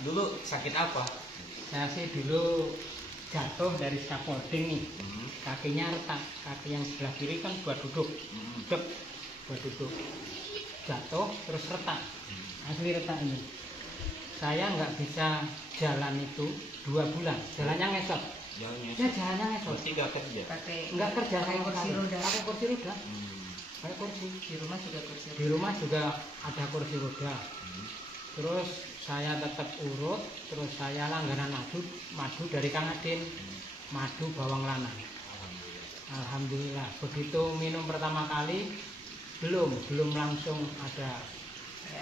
Dulu sakit apa? Saya sih dulu jatuh dari scaffolding nih. Kakinya retak, kaki yang sebelah kiri kan buat duduk. Duduk, buat duduk. Jatuh terus retak. Asli retak ini. Saya nggak bisa jalan itu 2 bulan. Jalannya ngesot. Ya jalannya ngesot. Pasti nggak kerja. Nggak kerja pakai sama kursi sekali. roda. Pakai kursi roda. Pakai kursi. Di rumah juga kursi roda. Di rumah juga ada kursi roda. Terus saya tetap urut, terus saya langganan madu dari Kang Adin, madu bawang lanang. Alhamdulillah. Begitu minum pertama kali belum langsung ada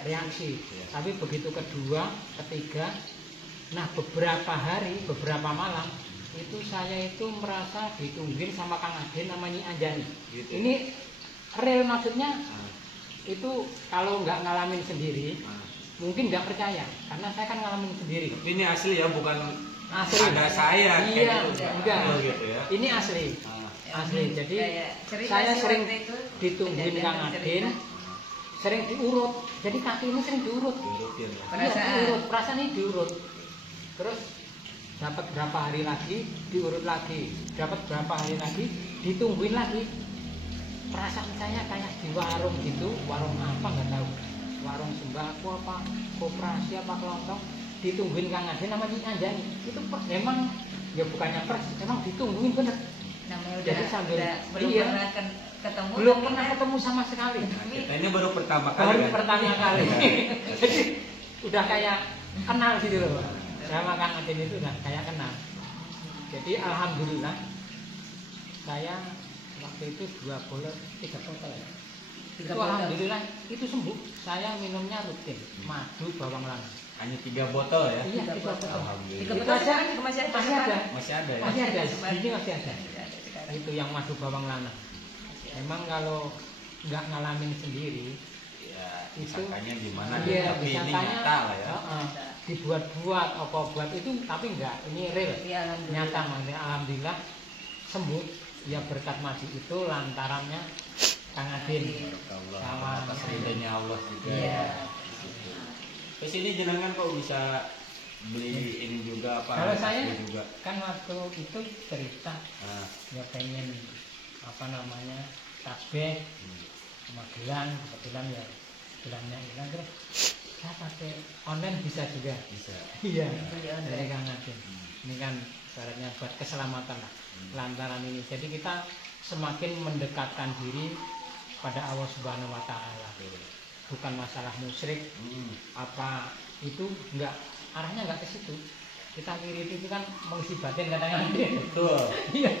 reaksi. Tapi begitu kedua, ketiga, nah beberapa hari, beberapa malam itu saya itu merasa ditungguin sama Kang Adin sama Nyi Anjani. Gitu. Ini real maksudnya itu kalau nggak ngalamin sendiri. Mungkin nggak percaya, karena saya kan ngalamin sendiri. Ini asli ya, bukan Asli. ada saya. Iya, enggak. Gitu ya. Ini asli, asli. Jadi saya sering ditungguin Kang Adin, sering diurut. Jadi kaki ini sering diurut. Diurutin ya. Iya, diurut. Perasaan ini diurut. Terus dapat berapa hari lagi, diurut lagi. Dapat berapa hari lagi, ditungguin lagi. Perasaan saya kayak di warung gitu, warung apa nggak tahu. Warung sembako apa, koperasi apa, kelontong, ditungguin Kang Adin sama Nyi Anjani. Itu memang ya bukannya emang ditungguin bener. Namanya Jadi sambil belum iya, pernah ketemu. belum pernah ketemu sama sekali. Kita ini baru pertama kali. Baru kan? pertama kali. Jadi udah kayak kenal gitu loh. Sama Kang Adin itu udah kayak kenal. Jadi alhamdulillah saya waktu itu 2 bolos 3 botol ya. Itu alhamdulillah itu sembuh. Saya minumnya rutin, madu bawang lanang. Hanya 3 botol ya. Iya, 3 botol. Alhamdulillah. Tiga Itu botol aja sekarang juga masih ada. masih ada. Masih ada ya. Masih ada. Ini masih ada. Sekarang. Itu yang madu bawang lanang. Memang kalau nggak ngalamin sendiri, Ya, itu disangkanya gimana iya, ya, tapi ini disangkanya, nyata lah ya. dibuat-buat apa buat itu, tapi enggak, ini real. Iya, alhamdulillah. Nyata, makanya alhamdulillah sembuh. Ya berkat madu itu lantarannya Kang Adin Allah, sama atas ridhonya Allah juga. Iya. Ya. Gitu. Terus ini jenengan kok bisa beli ini juga apa? Kalau saya asli juga. kan waktu itu cerita Nah, ya pengen apa namanya tasbih sama gelang, kebetulan ya gelangnya hilang, terus saya pakai online bisa juga. bisa. Iya, Beli online. dari Kang Adin. Ini kan syaratnya buat keselamatan lah. Lantaran ini, jadi kita semakin mendekatkan diri pada Allah Subhanahu Wa Taala. Bukan masalah musyrik apa itu, enggak, arahnya enggak ke situ. Kita kiri itu kan mengisi batin katanya. Betul. Iya.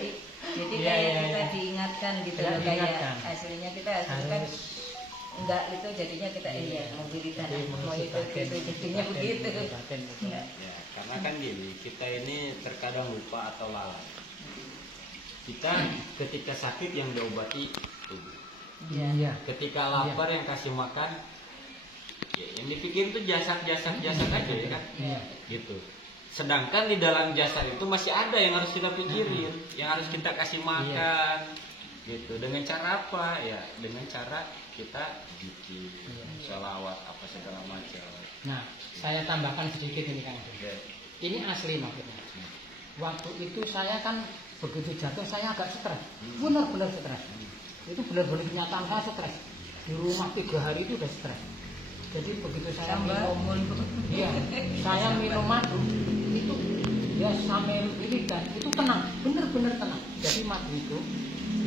Jadi Iya, kayak iya, kita iya. diingatkan gitu Ya, loh, diingatkan. kayak hasilnya kita hasilkan Harus enggak itu jadinya kita iya mau diri tanah jadi mau mengisi itu batin, gitu mengisi jadinya batin, begitu. mengisi batin gitu. Iya. Ya, karena kan gini, kita ini terkadang lupa atau lalai. Kita ketika sakit yang diobati tubuh. Iya. Ketika lapar yang kasih makan, ya, yang dipikir itu jasad aja ya kan, Iya. gitu. Sedangkan di dalam jasad itu masih ada yang harus kita pikirin, yang harus kita kasih makan, gitu. Dengan cara apa? Ya, dengan cara kita zikir, sholawat, apa segala macam. Nah, saya tambahkan sedikit ini Kang Adin. Ya. Ini asli maksudnya. Waktu itu saya kan begitu jatuh saya agak stres, benar-benar stres. Itu benar-benar kenyataan saya stres. Di rumah 3 hari itu udah stres. Jadi begitu saya iya, saya minum madu itu ya sampai ini dan itu tenang, benar-benar tenang. Jadi madu itu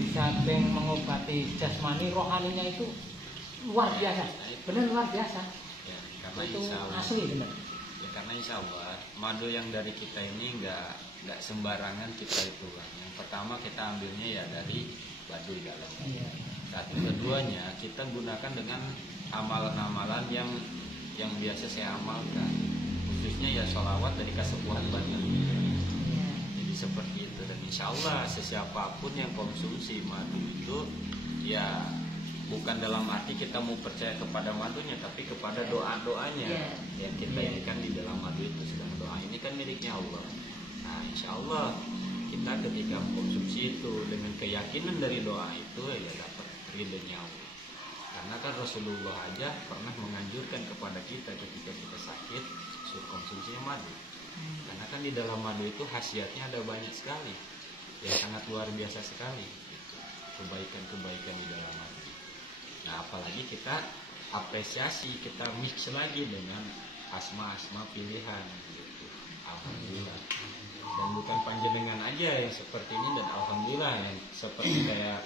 bisa mengobati jasmani, rohaninya itu luar biasa, benar luar biasa. Ya, karena Itu insya Allah, asli benar. ya, karena insya Allah madu yang dari kita ini nggak sembarangan kita itu kan. Yang pertama kita ambilnya ya dari baduy dalam. Iya. Satu, keduanya kita gunakan dengan amalan-amalan yang biasa saya amalkan, khususnya ya sholawat dari kesepuhan badan. Jadi seperti itu, dan insya Allah sesiapapun yang konsumsi madu itu ya bukan dalam arti kita mau percaya kepada madunya, tapi kepada doa-doanya yang kita inikan di dalam madu itu. Sedang doa ini kan miliknya Allah. Nah, insya Allah kita ketika mengkonsumsi itu dengan keyakinan dari doa itu ya dapat ridhonya Allah. Karena kan Rasulullah aja pernah menganjurkan kepada kita ketika kita sakit, mengkonsumsinya madu. Karena kan di dalam madu itu khasiatnya ada banyak sekali, ya sangat luar biasa sekali gitu. Kebaikan-kebaikan di dalam madu. Nah apalagi kita apresiasi, kita mix lagi dengan asma-asma pilihan gitu. Alhamdulillah. Dan bukan panjenengan aja yang seperti ini, dan alhamdulillah yang seperti kayak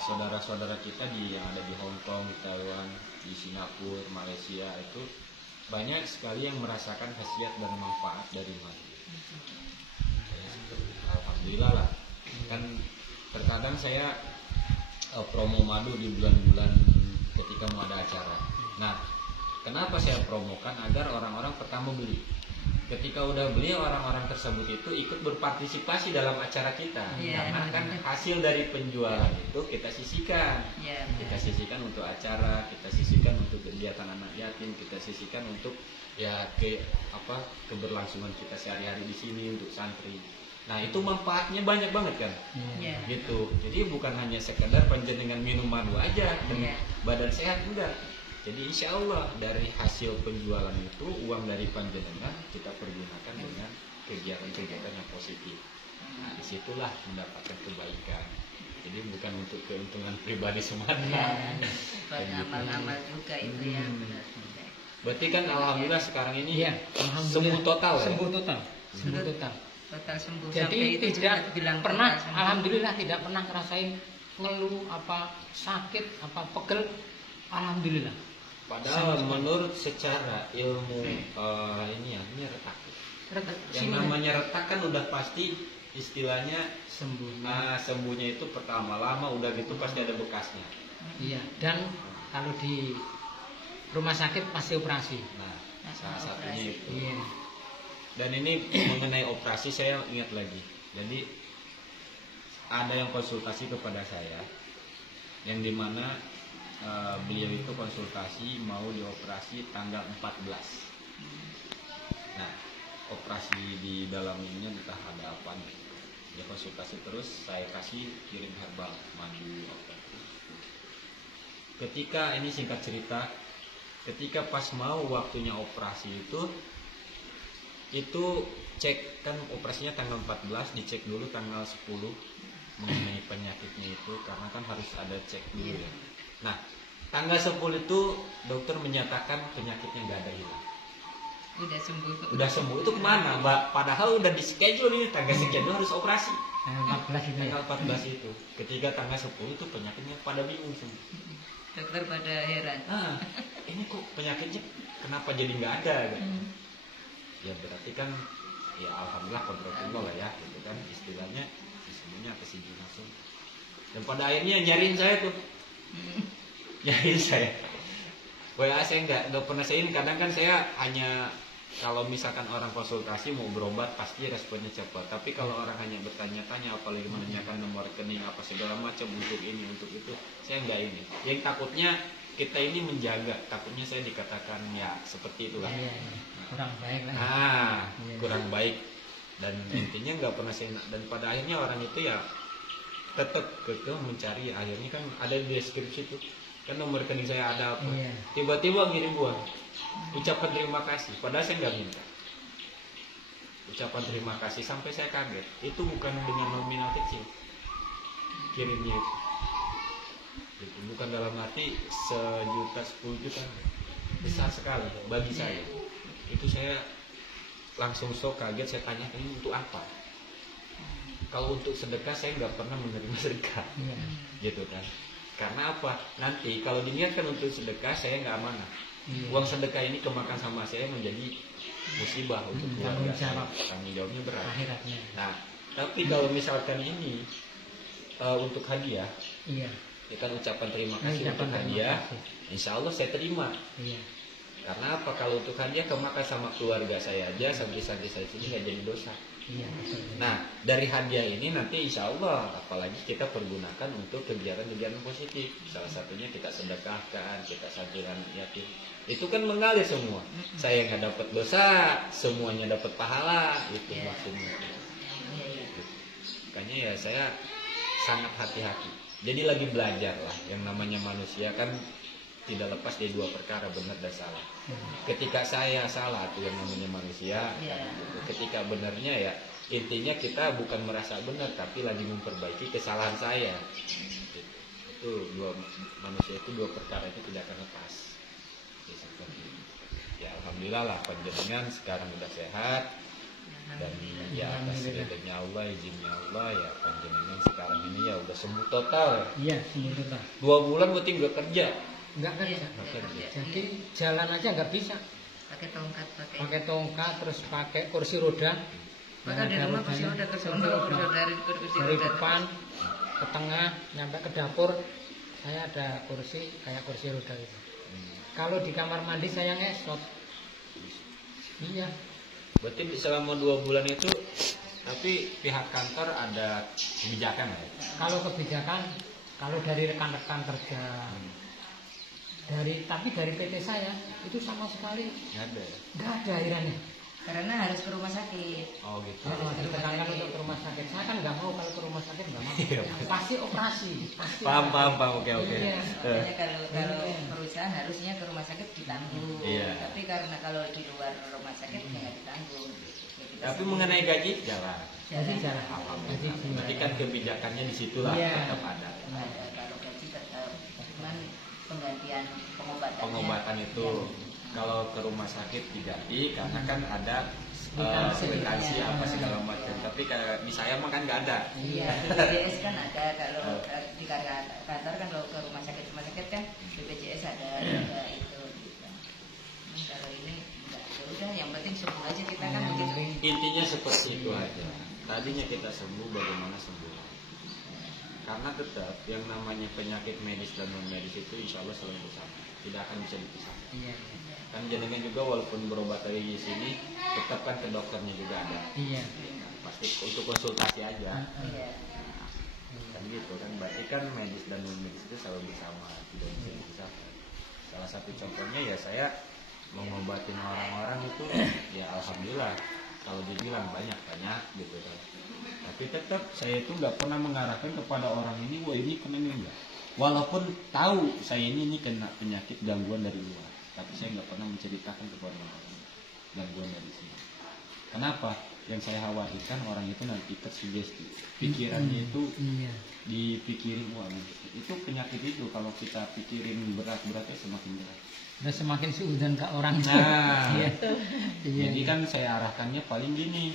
saudara-saudara kita yang ada di Hong Kong, Taiwan, di Singapura, Malaysia itu banyak sekali yang merasakan khasiat dan manfaat dari madu. Alhamdulillah lah. Kan terkadang saya promo madu di bulan-bulan ketika mau ada acara. Nah, kenapa saya promokan? Agar orang-orang pertama beli. Ketika udah beli, orang-orang tersebut itu ikut berpartisipasi dalam acara kita. Karena kan hasil dari penjualan itu kita sisihkan. Kita sisihkan untuk acara, kita sisihkan untuk kegiatan anak yatim, kita sisihkan untuk ya keberlangsungan kita sehari-hari di sini untuk santri. Nah itu manfaatnya banyak banget kan, gitu. Jadi bukan hanya sekedar panjenengan minum madu aja dan badan sehat, enggak. Jadi insya Allah dari hasil penjualan itu uang dari panjenengan kita pergunakan dengan kegiatan-kegiatan yang positif. Nah disitulah mendapatkan kebaikan. Jadi bukan untuk keuntungan pribadi semata. Amal-amal juga itu ya. Berarti kan alhamdulillah sekarang ini sembuh total ya? Sembuh total. Total sembuh. Jadi sampai tidak bilang pernah, alhamdulillah tidak pernah ngerasain ngeluh apa sakit apa pegel, alhamdulillah. Padahal menurut secara ilmu ini retak. Yang namanya retak kan udah pasti istilahnya sembuhnya itu pertama lama, udah gitu pasti ada bekasnya. Iya. Dan kalau di rumah sakit pasti operasi. Nah salah satunya itu. Iya. Dan ini mengenai operasi saya ingat lagi. Jadi ada yang konsultasi kepada saya, yang dimana beliau itu konsultasi mau dioperasi tanggal 14. Nah operasi di dalam ini entah ada apa nih. Dia konsultasi terus, saya kirim herbal madu apa itu. Ketika ini singkat cerita, ketika pas mau waktunya operasi itu cek kan operasinya tanggal 14, dicek dulu tanggal 10 mengenai penyakitnya itu, karena kan harus ada cek dulu ya. Nah tanggal 10 itu dokter menyatakan penyakitnya nggak ada hilang. Udah sembuh itu kemana Mbak? Padahal udah di schedule ini tanggal sekian harus operasi. Tanggal 14 itu. Ketika tanggal 10 itu penyakitnya pada bingung semua. Dokter pada heran. Ini kok penyakitnya kenapa jadi nggak ada? Gitu. Ya berarti kan ya alhamdulillah kodratullah lah ya, gitu kan istilahnya semuanya atas izin langsung. Dan pada akhirnya nyariin saya tuh. Nyariin saya. WA saya nggak pernah saya ini, kadang kan saya hanya kalau misalkan orang konsultasi mau berobat pasti responnya cepat, tapi kalau orang hanya bertanya-tanya apalagi menanyakan nomor rekening apa segala macam untuk ini untuk itu, saya nggak ini. Yang takutnya kita ini menjaga, takutnya saya dikatakan ya seperti itulah. Kurang baik lah. Kurang baik, dan intinya nggak pernah saya, dan pada akhirnya orang itu ya tetap mencari, akhirnya kan ada di deskripsi tuh kan nomor rekening saya ada apa, tiba-tiba ngirim buah ucapan terima kasih, padahal saya nggak minta ucapan terima kasih, sampai saya kaget. Itu bukan dengan nominal kecil kirimnya itu, bukan dalam arti 1 juta 10 juta, besar sekali bagi saya. Itu saya langsung kaget, saya tanya ini untuk apa. Kalau untuk sedekah saya nggak pernah menerima sedekah, gitu kan. Karena apa? Nanti kalau diniatkan untuk sedekah saya nggak amanah. Uang sedekah ini kemakan sama saya menjadi musibah untuk keluarga saya. Tanggung jawabnya berat. Nah, tapi kalau misalkan ini untuk hadiah, ya kan ucapan terima kasih untuk hadiah, insya Allah saya terima. Karena apa? Kalau untuk hadiah kemakan sama keluarga saya aja, santri-santri saya sini nggak jadi dosa. Nah dari hadiah ini nanti insya Allah apalagi kita pergunakan untuk kegiatan-kegiatan positif. Salah satunya kita sedekahkan, kita santunan yatim. Itu kan mengalir semua. Saya nggak dapat dosa, semuanya dapat pahala. Itu maksudnya. Makanya ya saya sangat hati-hati. Jadi lagi belajar lah. Yang namanya manusia kan tidak lepas dari dua perkara, benar dan salah. Ketika saya salah itu yang namanya manusia, gitu. Ketika benarnya ya intinya kita bukan merasa benar tapi lagi memperbaiki kesalahan saya. Gitu. Itu dua manusia itu dua perkara itu tidak akan lepas. Ya, seperti itu. Ya alhamdulillah lah panjenengan sekarang udah sehat dan ya atas ridhonya Allah, izinnya Allah ya panjenengan sekarang ini ya udah sembuh total. Iya, sembuh total. 2 bulan berarti nggak kerja. Enggak kerja. Jadi jalan aja nggak bisa. Pakai tongkat terus pakai kursi roda. Maka di rumah kursi roda dari depan ke tengah nyampe ke dapur saya ada kursi kayak kursi roda gitu. Kalau di kamar mandi saya ngesot. Iya. Berarti selama 2 bulan itu tapi pihak kantor ada kebijakan ya? Kalau kebijakan kalau dari rekan-rekan kerja tapi dari PT saya itu sama sekali nggak ada akhirnya. Karena harus ke rumah sakit. Oh gitu. Ditekankan untuk ke rumah sakit. Saya kan nggak mau kalau ke rumah sakit nggak mau. Pasti operasi. Pasti paham. Oke. Iya. Makanya kalau perusahaan harusnya ke rumah sakit ditanggung. Iya. Tapi karena kalau di luar rumah sakit nggak ditanggung. Ya, tapi mengenai gaji jalan. Jalan. Alhamdulillah. Berarti kan kebijakannya di situlah tetap ada. Kalau gaji tetap, cuman penggantian pengobatan itu kalau ke rumah sakit diganti karena kan ada kwitansi apa segala macam. Tapi di saya mah kan nggak ada. Iya, BPJS kan ada. Kalau di kantor kan kalau ke rumah sakit kan BPJS ada itu. Gitu. Kalau ini enggak, ya udah yang penting sembuh aja kita kan begitu. Intinya seperti itu aja. Tadinya kita sembuh, bagaimana sembuh? Karena tetap yang namanya penyakit medis dan non medis itu insya Allah selalu bersama, tidak akan bisa dipisahkan. Iya. Kan jenengan juga walaupun berobat lagi di sini, tetap kan ke dokternya juga ada. Iya. Pasti untuk konsultasi aja. Iya. Kan gitu kan, berarti kan medis dan non medis itu selalu bersama, tidak bisa dipisahkan. Salah satu contohnya ya saya mengobatin orang-orang itu, ya alhamdulillah. Kalau dibilang banyak gitu kan. Tapi tetap saya itu nggak pernah mengarahkan kepada orang ini, wah ini kena ini enggak. Walaupun tahu saya ini kena penyakit gangguan dari luar, tapi saya nggak pernah menceritakan kepada orang gangguan dari sini. Kenapa? Yang saya khawatirkan orang itu nanti tersugesti, pikirannya itu dipikirin wah itu penyakit itu kalau kita pikirin berat-beratnya semakin berat. Dan semakin suudzon ke orang. Nah, jadi kan saya arahkannya paling gini,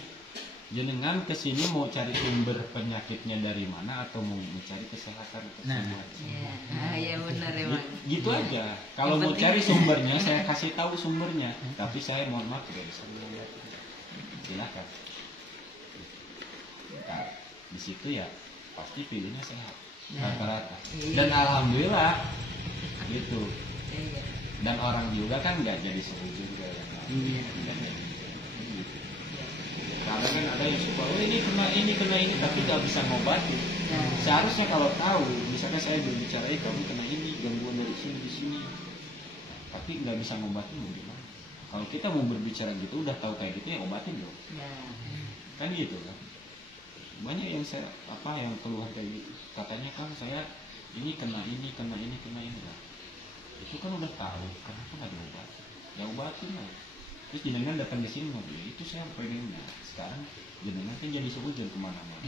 jenengan kesini mau cari sumber penyakitnya dari mana atau mau mencari kesehatan semua. Iya benar ya Bang. Gitu aja. Kalau mau cari sumbernya saya kasih tahu sumbernya, tapi saya mohon maaf tidak bisa melihat. Silakan. Nah, di situ ya pasti pilihnya sehat rata-rata. Dan alhamdulillah gitu. Dan orang juga kan nggak jadi setuju juga ya. Karena kan ada yang suka, oh ini kena ini, tapi nggak bisa ngobatin. Seharusnya kalau tahu, misalnya saya berbicara, kamu kena ini, gangguan dari sini di sini, tapi nggak bisa ngobatin, gimana? Kalau kita mau berbicara gitu, udah tahu kayak gitu ya obatin dong. Kan gitu kan. Banyak yang yang keluar kayak gitu. Katanya kan saya ini kena ini. Itu kan udah tahu, kenapa nggak diobatin? Ya obatin lah. Terus jenengan datang ke sini ngobrol, itu saya pengen. Sekarang jenengan kan jadi seujun kemana-mana.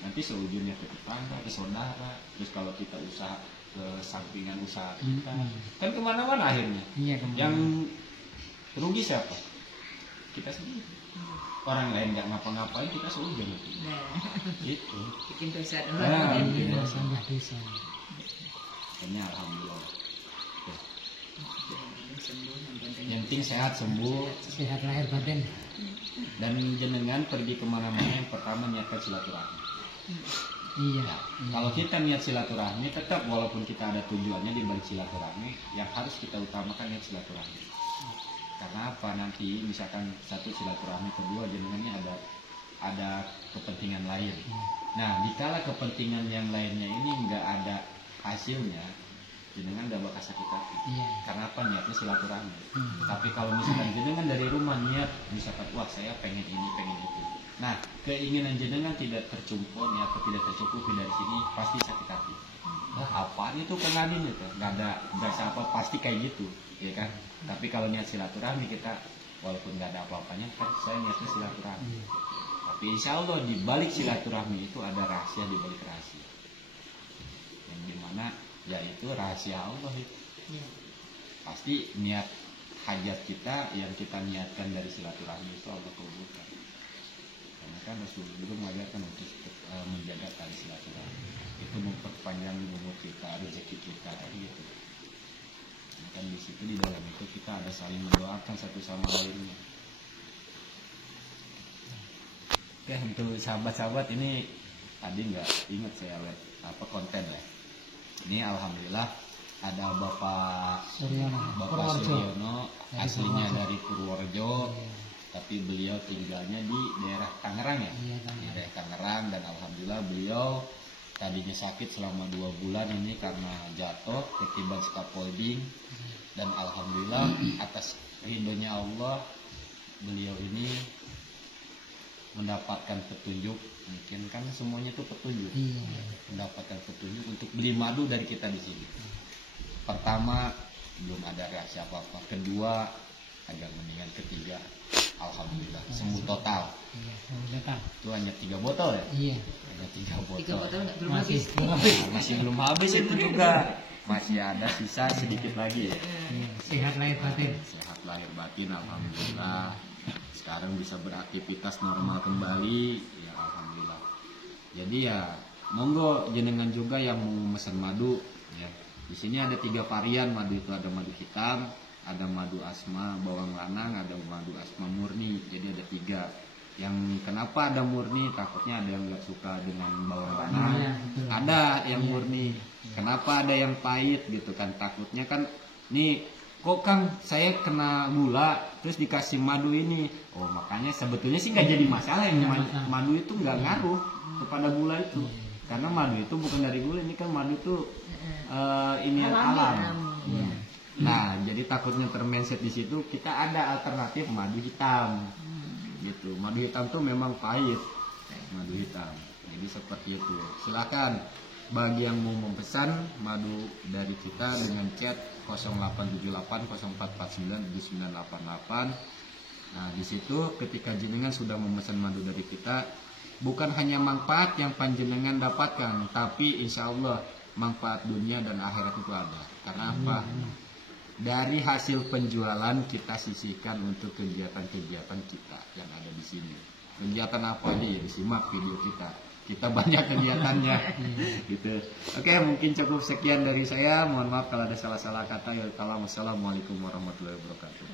Nanti seujunnya ke tetangga, ke saudara. Terus kalau kita usaha ke sampingan usaha kita, kan kemana-mana akhirnya. Yang rugi siapa? Kita sendiri. Orang lain nggak ngapa-ngapain, kita seujun itu. Gitu. Bikin dosa dulu. Bikin dosa. Kayaknya alhamdulillah. Yang penting sehat, sembuh, sehat lahir batin. Dan jenengan pergi kemana-mana yang pertama niatkan silaturahmi. Iya. Kalau kita niat silaturahmi, tetap walaupun kita ada tujuannya di balik silaturahmi, yang harus kita utamakan niat silaturahmi. Karena apa? Nanti misalkan satu silaturahmi, kedua jenengannya ada kepentingan lain. Nah, dikala kepentingan yang lainnya ini nggak ada hasilnya, jenengan udah bakal sakit hati. Karena apa? Niatnya silaturahmi. Tapi kalau misalkan jenengan dari rumah niat, misalkan wah saya pengen ini, pengen itu. Nah, keinginan jenengan tidak tercumpuni atau tidak tercukupi dari sini, pasti sakit hati. apaan itu Kang Adin itu, nggak ada berasa apa, pasti kayak gitu, ya kan. Tapi kalau niat silaturahmi kita, walaupun nggak ada apa-apanya, kan saya niatnya silaturahmi. Tapi insya Allah di balik silaturahmi itu ada rahasia di balik rahasia, yang dimana yaitu rahasia Allah itu. Pasti niat hajat kita yang kita niatkan dari silaturahmi itu Allah kabulkan. Karena kan Rasulullah juga mengajarkan untuk menjaga tali silaturahmi, itu memperpanjang umur kita, rezeki kita, gitu. Dan di situ di dalam itu kita ada saling mendoakan satu sama lainnya. Oke, untuk sahabat-sahabat ini tadi nggak ingat saya lihat apa konten ya. Ini alhamdulillah ada Bapak Suryono, aslinya dari Purworejo, tapi beliau tinggalnya di daerah Tangerang ya, di daerah Tangerang, dan alhamdulillah beliau tadinya sakit selama 2 bulan ini karena jatuh ketiban scaffolding, dan alhamdulillah atas ridhonya Allah beliau ini mendapatkan petunjuk. Mungkin kan semuanya itu petunjuk, mendapatkan petunjuk untuk beli madu dari kita di sini. Pertama belum ada rahasia apa-apa, kedua agak mendingan, ketiga alhamdulillah sembuh total. Itu hanya 3 botol ya? Iya. Hanya 3 botol. 3 botol belum habis. Masih belum habis itu juga. Masih ada sisa sedikit lagi ya. Sehat lahir batin. Sehat lahir batin alhamdulillah. Sekarang bisa beraktivitas normal kembali ya alhamdulillah. Jadi ya monggo jenengan juga yang mau pesan madu ya. Di sini ada 3 varian madu itu, ada madu hitam, ada madu asma bawang lanang, ada madu asma murni. Jadi ada 3. Yang kenapa ada murni, takutnya ada yang nggak suka dengan bawang lanang, ada yang murni. Kenapa ada yang pahit gitu kan, takutnya kan nih kok Kang saya kena gula terus dikasih madu ini. Oh makanya sebetulnya sih nggak jadi masalah, yang madu itu nggak ngaruh kepada gula itu, karena madu itu bukan dari gula, ini kan madu itu ini alam. Nah jadi takutnya termenset di situ, kita ada alternatif madu hitam gitu. Madu hitam tuh memang pahit, madu hitam. Jadi seperti itu. Silakan bagi yang mau memesan madu dari kita dengan chat 087804497988. Nah di situ ketika jenengan sudah memesan madu dari kita, bukan hanya manfaat yang panjenengan dapatkan, tapi insya Allah manfaat dunia dan akhirat itu ada. Karena apa? Dari hasil penjualan kita sisihkan untuk kegiatan-kegiatan kita yang ada di sini. Kegiatan apa aja ya, disimak video kita. Kita banyak kegiatannya gitu. Oke, mungkin cukup sekian dari saya. Mohon maaf kalau ada salah-salah kata. Ya, wassalamualaikum warahmatullahi wabarakatuh.